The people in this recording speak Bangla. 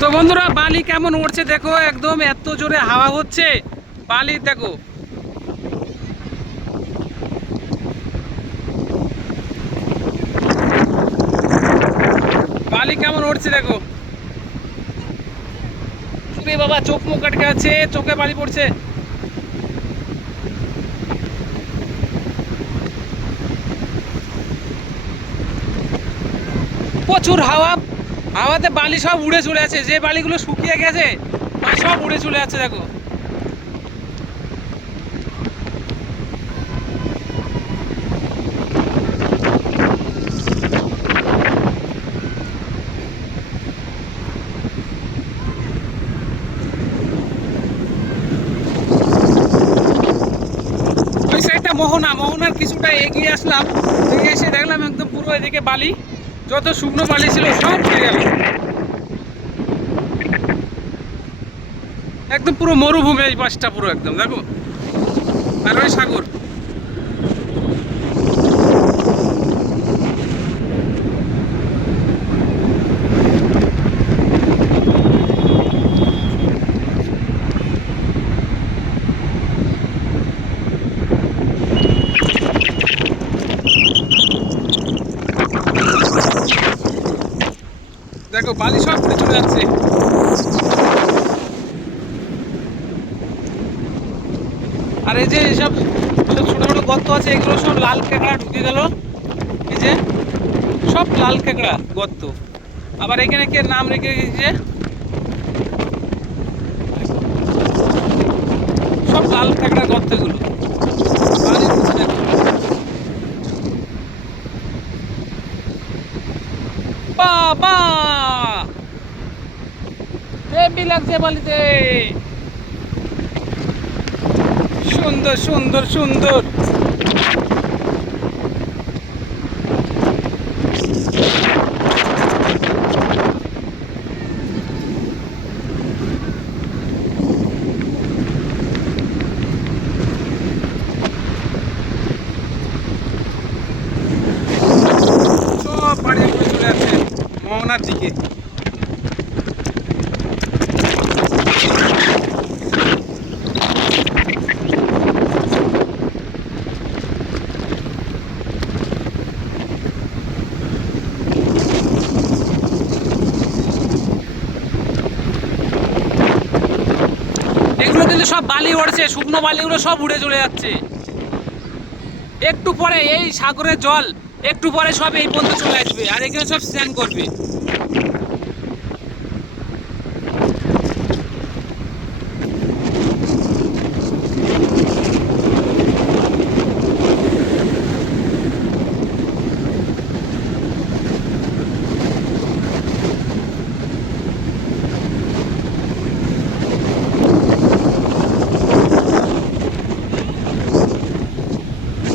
তো বন্ধুরা বালি কেমন উড়ছে দেখো, একদম এত জোরে হাওয়া হচ্ছে। বালি দেখো, বালি কেমন উড়ছে দেখো। বাবা চোখ মুখ আটকে আছে, চোখে বালি পড়ছে। প্রচুর হাওয়া, হাওয়াতে বালি সব উড়ে চলে আছে। যে বালিগুলো শুকিয়ে গেছে সব উড়ে চলে যাচ্ছে দেখো। ওই সাইডটা মোহনা, মোহনার কিছুটা এগিয়ে আসলাম, এগিয়ে এসে দেখলাম একদম পুরো এদিকে বালি, যত শুকনো বালি ছিল সব উঠে গেল। একদম পুরো মরুভূমি এই পাশটা পুরো একদম দেখো, আর ওই সাগর। দেখো বালি সব উঠে চলে যাচ্ছে। আর এই যে সব ছোট ছোট গর্ত আছে, এগুলো সব লাল কেঁকড়া ঢুকে গেল। এই যে সব লাল কেঁকড়া গর্ত। আবার এখানে কে নাম রেখে গেছে, সব লাল কেঁকড়া গর্ত এগুলো। বাবা হেবি লাগছে বালিতে, সুন্দর সুন্দর সুন্দর। সব বাড়ি উড়ে চলে যাচ্ছে মোহনার দিকে। এগুলো কিন্তু সব বালি উড়ছে, শুকনো বালিগুলো সব উড়ে চলে যাচ্ছে। একটু পরে এই সাগরের জল একটু পরে সব এই পর্যন্ত চলে আসবে, আর এখানে সব স্নান করবে।